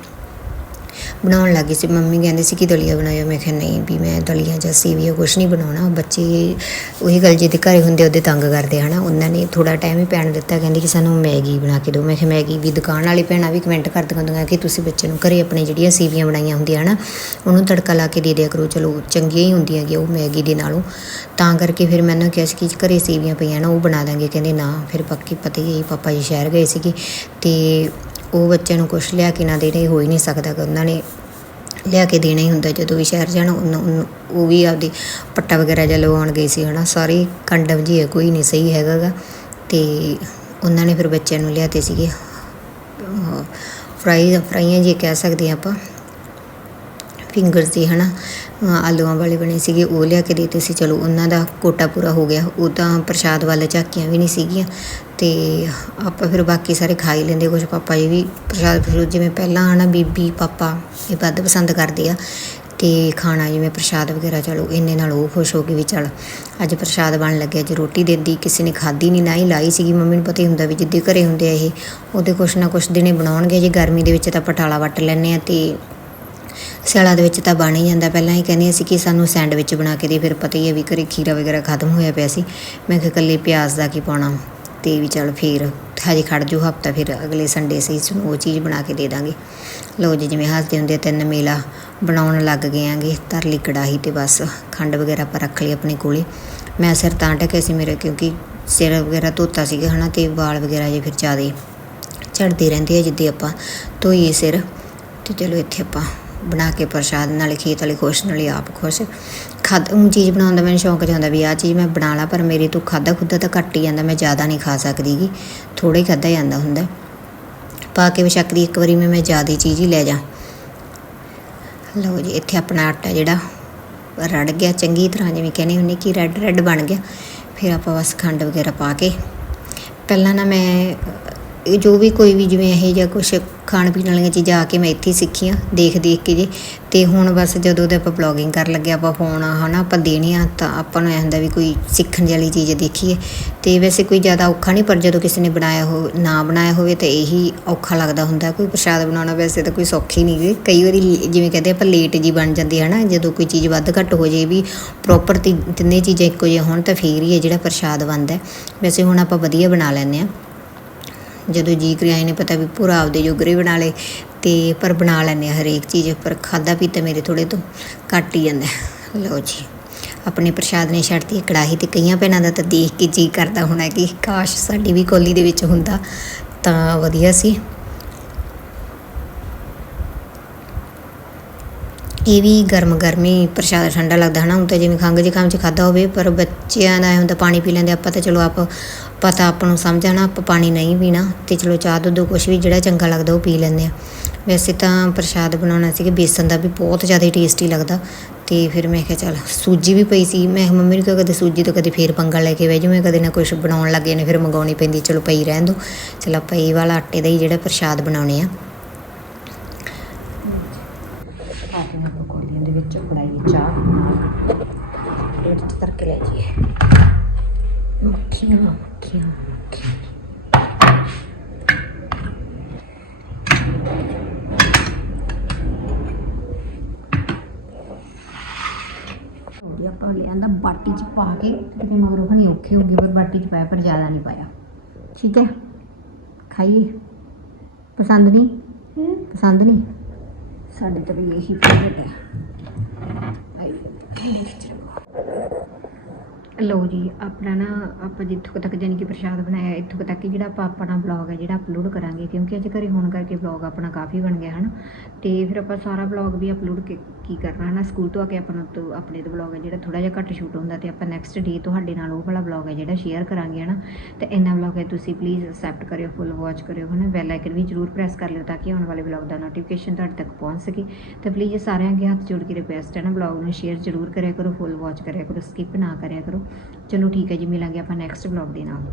ਬਣਾਉਣ ਲੱਗੀ ਸੀ। ਮੰਮੀ ਕਹਿੰਦੇ ਸੀ ਕਿ ਦਲੀਆ ਬਣਾਇਓ। ਮੈਂ ਕਿਹਾ ਨਹੀਂ ਵੀ ਮੈਂ ਦਲੀਆ ਜਾਂ ਸੇਵੀਆ ਕੁਛ ਨਹੀਂ ਬਣਾਉਣਾ। ਬੱਚੇ ਉਹੀ ਗੱਲ ਜਿਹਦੇ ਘਰੇ ਹੁੰਦੇ ਉਹਦੇ ਤੰਗ ਕਰਦੇ ਹਨਾ। ਉਹਨਾਂ ਨੇ ਥੋੜਾ ਟਾਈਮ ਹੀ ਪੈਣ ਦਿੱਤਾ। ਕਹਿੰਦੇ ਕਿ ਸਾਨੂੰ ਮੈਗੀ ਬਣਾ ਕੇ ਦਿਓ। ਮੈਂ ਕਿਹਾ ਮੈਗੀ ਵੀ ਦੁਕਾਨ ਵਾਲੀ ਭੈਣਾਂ ਵੀ ਕਮੈਂਟ ਕਰਦੀਆਂ ਹੁੰਦੀਆਂ ਕਿ ਤੁਸੀਂ ਬੱਚੇ ਨੂੰ ਘਰੇ ਆਪਣੇ ਜਿਹੜੀਆਂ ਸੇਵੀਆਂ ਬਣਾਈਆਂ ਹੁੰਦੀਆਂ, ਹਨਾ, ਉਹਨੂੰ ਤੜਕਾ ਲਾ ਕੇ ਦੇ ਦਿਆ ਕਰੋ। ਚਲੋ, ਚੰਗੀਆਂ ਹੀ ਹੁੰਦੀਆਂ ਕਿ ਉਹ ਮੈਗੀ ਦੇ ਨਾਲੋਂ। ਤਾਂ ਕਰਕੇ ਫਿਰ ਮੈਂ ਮੈਨੂੰ ਕਿਹਾ ਸੀ ਕਿ ਘਰੇ ਸੇਵੀਆਂ ਪਈਆਂ ਨਾ, ਉਹ ਬਣਾ ਦਾਂਗੇ। ਕਹਿੰਦੇ ਨਾ, ਫਿਰ ਪੱਕੀ ਪਤਾ ਹੀ, ਪਾਪਾ ਜੀ ਸ਼ਹਿਰ ਗਏ ਸੀਗੇ ਤੇ ਉਹ ਬੱਚੇ ਨੂੰ ਕੁਛ ਲਿਆ ਕੇ ਨਾ ਦੇ ਰਹੇ ਹੋ ਹੀ ਨਹੀਂ ਸਕਦਾ ਕਿ ਉਹਨਾਂ ਨੇ ਲਿਆ ਕੇ ਦੇਣਾ ਹੀ ਹੁੰਦਾ। ਜਦੋਂ ਵੀ ਸ਼ਹਿਰ ਜਾਣਾ, ਉਹਨੂੰ- ਉਹਨੂੰ- ਉਹ ਵੀ ਆਪਦੀ ਪੱਟਾ ਵਗੈਰਾ ਜਿਹਾ ਲਵਾਉਣ ਗਈ ਸੀ, ਹਨਾ। ਸਾਰੀ ਕੰਡਮ ਜੀ ਹੈ, ਕੋਈ ਨਹੀਂ ਸਹੀ ਹੈਗਾ ਗਾ। ਤੇ ਉਹਨਾਂ ਨੇ ਫਿਰ ਬੱਚਿਆਂ ਨੂੰ ਲਿਆਤੇ ਸੀਗੇ। ਫਰਾਈ, ਫਰਾਈਆਂ ਜੀ ਕਹਿ ਸਕਦੇ ਹਾਂ ਆਪਾਂ। ਫਿੰਗਰਸ ਦੀ ਹਨਾ। ਅਹ ਆਲੂਆਂ ਵਾਲੇ ਬਣੇ ਸੀਗੇ, ਉਹ ਲਿਆ ਕੇ ਦਿੱਤੇ ਸੀ। ਚਲੋ, ਉਹਨਾਂ ਦਾ ਕੋਟਾ ਪੂਰਾ ਹੋ ਗਿਆ। ਉਹ ਤਾਂ ਪ੍ਰਸ਼ਾਦ ਵਾਲੇ ਝਾਕੀਆਂ ਵੀ ਨਹੀਂ ਸੀਗੀਆਂ। ਅਤੇ ਆਪਾਂ ਫਿਰ ਬਾਕੀ ਸਾਰੇ ਖਾ ਹੀ ਲੈਂਦੇ ਕੁਝ ਪਾਪਾ ਜੀ ਵੀ ਪ੍ਰਸ਼ਾਦ ਪ੍ਰਸੂਦ ਜਿਵੇਂ ਪਹਿਲਾਂ ਹਨਾ ਬੀਬੀ, ਪਾਪਾ ਇਹ ਵੱਧ ਪਸੰਦ ਕਰਦੇ ਆ ਤੇ ਖਾਣਾ ਜਿਵੇਂ ਪ੍ਰਸ਼ਾਦ ਵਗੈਰਾ, ਚਲੋ ਇੰਨੇ ਨਾਲ ਉਹ ਖੁਸ਼ ਹੋ ਗਏ ਵੀ ਚਲ ਅੱਜ ਪ੍ਰਸ਼ਾਦ ਬਣ ਲੱਗਿਆ ਜੇ ਰੋਟੀ ਦੇ ਦਿੱਤੀ, ਕਿਸੇ ਨੇ ਖਾਧੀ ਨਹੀਂ ਨਾ ਹੀ ਲਾਈ ਸੀਗੀ। ਮੰਮੀ ਨੂੰ ਪਤਾ ਹੀ ਹੁੰਦਾ ਵੀ ਜਿੱਦੇ ਘਰੇ ਹੁੰਦੇ ਆ ਇਹ, ਉਹਦੇ ਕੁਛ ਨਾ ਕੁਛ ਦਿਨੇ ਬਣਾਉਣਗੇ। ਜੇ ਗਰਮੀ ਦੇ ਵਿੱਚ ਤਾਂ ਪਟਾਲਾ ਵੱਟ ਲੈਂਦੇ ਆ ਤੇ ਸਿਆਲਾ ਦੇ ਵਿੱਚ ਤਾਂ ਬਣ ਹੀ ਜਾਂਦਾ। ਪਹਿਲਾਂ ਹੀ ਕਹਿੰਦੇ ਸੀ ਕਿ ਸਾਨੂੰ ਸੈਂਡਵਿਚ ਬਣਾ ਕੇ ਦੇ, ਫਿਰ ਪਤਾ ਹੀ ਹੈ ਵੀ ਘਰੇ ਖੀਰਾ ਵਗੈਰਾ ਖਤਮ ਹੋਇਆ ਪਿਆ ਸੀ। ਮੈਂ ਕਿਹਾ ਇਕੱਲੇ ਪਿਆਜ਼ ਦਾ ਕੀ ਪਾਉਣਾ। ਤੇ ਵੀ ਚਲ ਫਿਰ ਹਜੇ ਖੜ ਜੂ ਹਫਤਾ, ਫਿਰ ਅਗਲੇ ਸੰਡੇ ਸੀ ਇਸ ਨੂੰ ਉਹ ਚੀਜ਼ ਬਣਾ ਕੇ ਦੇ ਦਾਂਗੇ। ਲਓ ਜੀ, ਜਿਵੇਂ ਹੱਸਦੇ ਹੁੰਦੇ ਤਿੰਨ ਮੇਲਾ ਬਣਾਉਣ ਲੱਗ ਗਏ ਆਂਗੇ ਤਰਲੀ ਕੜਾਹੀ ਤੇ ਬਸ ਖੰਡ ਵਗੈਰਾ ਆਪਾਂ ਰੱਖ ਲਈ ਆਪਣੇ ਕੋਲੇ। ਮੈਂ ਸਿਰ ਤਾਂ ਢੱਕਿਆ ਸੀ ਮੇਰੇ, ਕਿਉਂਕਿ ਸਿਰ ਵਗੈਰਾ ਧੋਤਾ ਸੀਗਾ ਹਨਾ, ਤੇ ਵਾਲ ਵਗੈਰਾ ਜੇ ਫਿਰ ਜ਼ਿਆਦੇ ਝੜਦੇ ਰਹਿੰਦੇ ਆ ਜਿੱਦੇ ਆਪਾਂ ਧੋਈਏ ਸਿਰ। ਤੇ ਚਲੋ ਇੱਥੇ ਆਪਾਂ ਬਣਾ ਕੇ ਪ੍ਰਸ਼ਾਦ, ਨਾਲੇ ਖੇਤ ਵਾਲੇ ਖੁਸ਼, ਨਾਲੇ ਆਪ ਖੁਸ਼। ਖਾਦ ਉਹ ਚੀਜ਼ ਬਣਾਉਣ ਦਾ ਮੈਨੂੰ ਸ਼ੌਂਕ ਜਾਂਦਾ ਵੀ ਆਹ ਚੀਜ਼ ਮੈਂ ਬਣਾ ਲਾ, ਪਰ ਮੇਰੇ ਤੋਂ ਖਾਦਾ ਖੁੱਦਾ ਤਾਂ ਘੱਟ ਹੀ ਜਾਂਦਾ, ਮੈਂ ਜ਼ਿਆਦਾ ਨਹੀਂ ਖਾ ਸਕਦੀ ਗੀ। ਥੋੜਾ ਹੀ ਖਾਦਾ ਜਾਂਦਾ ਹੁੰਦਾ। ਪਾ ਕੇ ਬੇਸ਼ੱਕ ਦੀ ਇੱਕ ਵਾਰੀ ਮੈਂ ਮੈਂ ਜ਼ਿਆਦਾ ਚੀਜ਼ ਹੀ ਲੈ ਜਾ। ਲਓ ਜੀ, ਇੱਥੇ ਆਪਣਾ ਆਟਾ ਜਿਹੜਾ ਰੜ ਗਿਆ, ਚੰਗੀ ਤਰ੍ਹਾਂ ਜਿਵੇਂ ਕਹਿੰਦੇ ਹੁੰਦੇ ਕਿ ਰੈੱਡ ਰੈੱਡ ਬਣ ਗਿਆ। ਫਿਰ ਆਪਾਂ ਬਸ ਖੰਡ ਵਗੈਰਾ ਪਾ ਕੇ, ਪਹਿਲਾਂ ਨਾ ਮੈਂ ਜੋ ਵੀ ਕੋਈ ਵੀ ਜਿਵੇਂ ਇਹ ਜਾਂ ਕੁਛ ਖਾਣ ਪੀਣ ਵਾਲੀਆਂ ਚੀਜ਼ਾਂ ਆ ਕੇ ਮੈਂ ਇੱਥੇ ਹੀ ਸਿੱਖੀਆਂ, ਦੇਖ ਦੇਖ ਕੇ ਜੀ। ਤੇ ਹੁਣ ਬਸ ਜਦੋਂ ਦੇ ਆਪਾਂ ਬਲੌਗਿੰਗ ਕਰਨ ਲੱਗੇ, ਆਪਾਂ ਫੋਨ ਹਨਾ, ਆਪਾਂ ਦੇਣੇ ਆ, ਤਾਂ ਆਪਾਂ ਨੂੰ ਇਹ ਹੁੰਦਾ ਵੀ ਕੋਈ ਸਿੱਖਣ ਵਾਲੀ ਚੀਜ਼ ਦੇਖੀਏ। ਤੇ ਵੈਸੇ ਕੋਈ ਜ਼ਿਆਦਾ ਔਖਾ ਨਹੀਂ, ਪਰ ਜਦੋਂ ਕਿਸੇ ਨੇ ਬਣਾਇਆ ਹੋ, ਨਾ ਬਣਾਇਆ ਹੋਵੇ ਤਾਂ ਇਹੀ ਔਖਾ ਲੱਗਦਾ ਹੁੰਦਾ। ਕੋਈ ਪ੍ਰਸ਼ਾਦ ਬਣਾਉਣਾ ਵੈਸੇ ਤਾਂ ਕੋਈ ਸੌਖੀ ਨਹੀਂ ਗੀ। ਕਈ ਵਾਰੀ ਲੇ- ਜਿਵੇਂ ਕਹਿੰਦੇ ਆਪਾਂ ਲੇਟ ਜੀ ਬਣ ਜਾਂਦੀ ਹੈ ਨਾ, ਜਦੋਂ ਕੋਈ ਚੀਜ਼ ਵੱਧ ਘੱਟ ਹੋ ਜੇ ਵੀ ਪ੍ਰੋਪਰ ਤਿੰਨੇ ਚੀਜ਼ਾਂ ਇੱਕੋ ਜਿਹੀਆਂ ਹੋਣ ਤਾਂ ਫੇਰ ਹੀ ਹੈ ਜਿਹੜਾ ਪ੍ਰਸ਼ਾਦ ਬਣਦਾ ਵੈਸੇ ਹੁਣ ਆਪਾਂ ਵਧੀਆ ਬਣਾ ਲੈਂਦੇ ਆ ਜਦੋਂ ਜੀ ਕਰਿਆ ਨੇ ਪਤਾ ਵੀ ਪੂਰਾ ਆਪਦੇ ਜੋਗਰੇ ਬਣਾ ਲਏ ਤੇ ਪਰ ਬਣਾ ਲੈਂਦੇ ਆ ਹਰੇਕ ਚੀਜ਼, ਪਰ ਖਾਦਾ ਪੀਤਾ ਮੇਰੇ ਥੋੜੇ ਤੋਂ ਘੱਟ ਹੀ ਜਾਂਦਾ। ਲਓ ਜੀ, ਆਪਣੇ ਪ੍ਰਸ਼ਾਦ ਨੇ ਛੱਡਤੀ ਕੜਾਹੀ ਤੇ ਕਈਆਂ ਭੈਣਾਂ ਦਾ ਤਾਂ ਦੇਖ ਕੇ ਜੀ ਕਰਦਾ ਹੋਣਾ ਕਿ ਕਾਸ਼ ਸਾਡੀ ਵੀ ਕੋਲੀ ਦੇ ਵਿੱਚ ਹੁੰਦਾ ਤਾਂ ਵਧੀਆ ਸੀ। ਇਹ ਵੀ ਗਰਮ ਗਰਮੀ, ਪ੍ਰਸ਼ਾਦ ਠੰਡਾ ਲੱਗਦਾ ਹਨਾ, ਹੁਣ ਤਾਂ ਜਿਵੇਂ ਖੰਘ ਜ਼ੁਕਾਮ ਚ ਖਾਦਾ ਹੋਵੇ, ਪਰ ਬੱਚਿਆਂ ਦਾ ਇਹ ਹੁੰਦਾ ਪਾਣੀ ਪੀ ਲੈਂਦੇ ਆਪਾਂ ਤਾਂ ਚਲੋ ਆਪ ਪਤਾ ਆਪਾਂ ਨੂੰ ਸਮਝ ਆਣਾ ਆਪਾਂ ਪਾਣੀ ਨਹੀਂ ਪੀਣਾ, ਤੇ ਚਲੋ ਚਾਹ ਦੁੱਧ ਕੁਛ ਵੀ ਜਿਹੜਾ ਚੰਗਾ ਲੱਗਦਾ ਉਹ ਪੀ ਲੈਂਦੇ ਆ। ਵੈਸੇ ਤਾਂ ਪ੍ਰਸ਼ਾਦ ਬਣਾਉਣਾ ਸੀ ਕਿ ਬੇਸਨ ਦਾ ਵੀ ਬਹੁਤ ਜ਼ਿਆਦਾ ਟੇਸਟੀ ਲੱਗਦਾ, ਤੇ ਫਿਰ ਮੈਂ ਕਿਹਾ ਚੱਲ ਸੂਜੀ ਵੀ ਪਈ ਸੀ, ਮੈਂ ਮੰਮੀ ਨੂੰ ਕਿਹਾ ਕਦੇ ਸੂਜੀ ਤੋਂ ਕਦੇ ਫੇਰ ਪੰਗਾ ਲੈ ਕੇ ਬਹਿ ਜਾਊਂ, ਮੈਂ ਕਦੇ ਨਾ ਕੁਛ ਬਣਾਉਣ ਲੱਗੇ ਨੇ, ਫਿਰ ਮੰਗਾਉਣੀ ਪੈਂਦੀ, ਚਲੋ ਪਈ ਰਹਿਣ ਦੋ, ਚਲੋ ਆਪਾਂ ਇਹ ਵਾਲਾ ਆਟੇ ਦਾ ਹੀ ਜਿਹੜਾ ਪ੍ਰਸ਼ਾਦ ਬਣਾਉਣੇ ਆ। ਆਟੇ ਨਾਲ ਪਕੌੜੀਆਂ ਦੇ ਵਿੱਚ ਕੜਾਈ ਚਾਹ ਪਲੇਟ 'ਚ ਕਰਕੇ ਲੈ ਜੀਏ ਮੱਖੀਆਂ ਮੱਖੀਆਂ ਮੱਖੀਆਂ। ਗਿਆ ਆਪਾਂ ਲਿਆਂਦਾ ਬਾਟੀ 'ਚ ਪਾ ਕੇ ਕਿਤੇ ਮਗਰੋਂ ਖਣੀ ਔਖੇ ਹੋ ਗਏ ਪਰ ਬਾਟੀ 'ਚ ਪਾਇਆ ਪਰ ਜ਼ਿਆਦਾ ਨਹੀਂ ਪਾਇਆ। ਠੀਕ ਹੈ? ਖਾਈਏ? ਪਸੰਦ ਨਹੀਂ? ਪਸੰਦ ਨਹੀਂ? ਸਾਡੇ ਤਾਂ ਵੀ ਇਹੀ ਫੇਵਰਟ ਹੈ। ਆਈ ਲਓ ਜੀ, ਆਪਣਾ ਨਾ ਆਪਾਂ ਜਿੱਥੋਂ ਤੱਕ ਜਾਨੀ ਕਿ ਪ੍ਰਸ਼ਾਦ ਬਣਾਇਆ, ਇੱਥੋਂ ਤੱਕ ਹੀ ਜਿਹੜਾ ਆਪਾਂ ਆਪਣਾ ਬਲੌਗ ਹੈ ਜਿਹੜਾ ਅਪਲੋਡ ਕਰਾਂਗੇ, ਕਿਉਂਕਿ ਅੱਜ ਘਰੇ ਹੋਣ ਕਰਕੇ ਬਲੌਗ ਆਪਣਾ ਕਾਫੀ ਬਣ ਗਿਆ, ਹਨ। ਤੇ ਫਿਰ ਆਪਾਂ ਸਾਰਾ ਬਲੌਗ ਵੀ ਅਪਲੋਡ ਕੀ ਕਰਨਾ ਹੈ ਨਾ ਸਕੂਲ ਤੋਂ ਆ ਕੇ ਆਪਾਂ ਤੋਂ, ਆਪਣੇ ਤੋਂ ਬਲੌਗ ਹੈ ਜਿਹੜਾ ਥੋੜਾ ਜਿਹਾ ਘੱਟ ਸ਼ੂਟ ਹੁੰਦਾ ਤੇ ਆਪਾਂ ਨੈਕਸਟ ਡੇ ਤੁਹਾਡੇ ਨਾਲ ਉਹ ਵਾਲਾ ਬਲੌਗ ਹੈ ਜਿਹੜਾ ਸ਼ੇਅਰ ਕਰਾਂਗੇ, ਹਨਾ। ਤੇ ਇੰਨਾ ਬਲੌਗ ਹੈ, ਤੁਸੀਂ ਪਲੀਜ਼ ਅਕਸੈਪਟ ਕਰਿਓ ਫੁੱਲ ਵਾਚ ਕਰਿਓ, ਹਨਾ। ਬੈਲ ਆਈਕਨ ਵੀ ਜਰੂਰ ਪ੍ਰੈਸ ਕਰ ਲਿਓ ਤਾਂ ਕਿ ਆਉਣ ਵਾਲੇ ਬਲੌਗ ਦਾ ਨੋਟੀਫਿਕੇਸ਼ਨ ਤੁਹਾਡੇ ਤੱਕ ਪਹੁੰਚ ਸਕੇ। ਤੇ ਪਲੀਜ਼ ਸਾਰਿਆਂ ਅੱਗੇ ਹੱਥ ਜੋੜ ਕੇ ਰਿਕੁਐਸਟ ਹੈ ਨਾ ਬਲੌਗ ਨੂੰ ਸ਼ੇਅਰ ਜਰੂਰ ਕਰਿਆ ਕਰੋ ਫੁੱਲ ਵਾਚ ਕਰਿਆ ਕਰੋ ਸਕਿਪ ਨਾ ਕਰਿਆ ਕਰੋ। ਚਲੋ ਠੀਕ ਹੈ ਜੀ ਮਿਲਾਂਗੇ ਆਪਾਂ ਨੈਕਸਟ ਬਲੌਗ ਦੇ ਨਾਲ।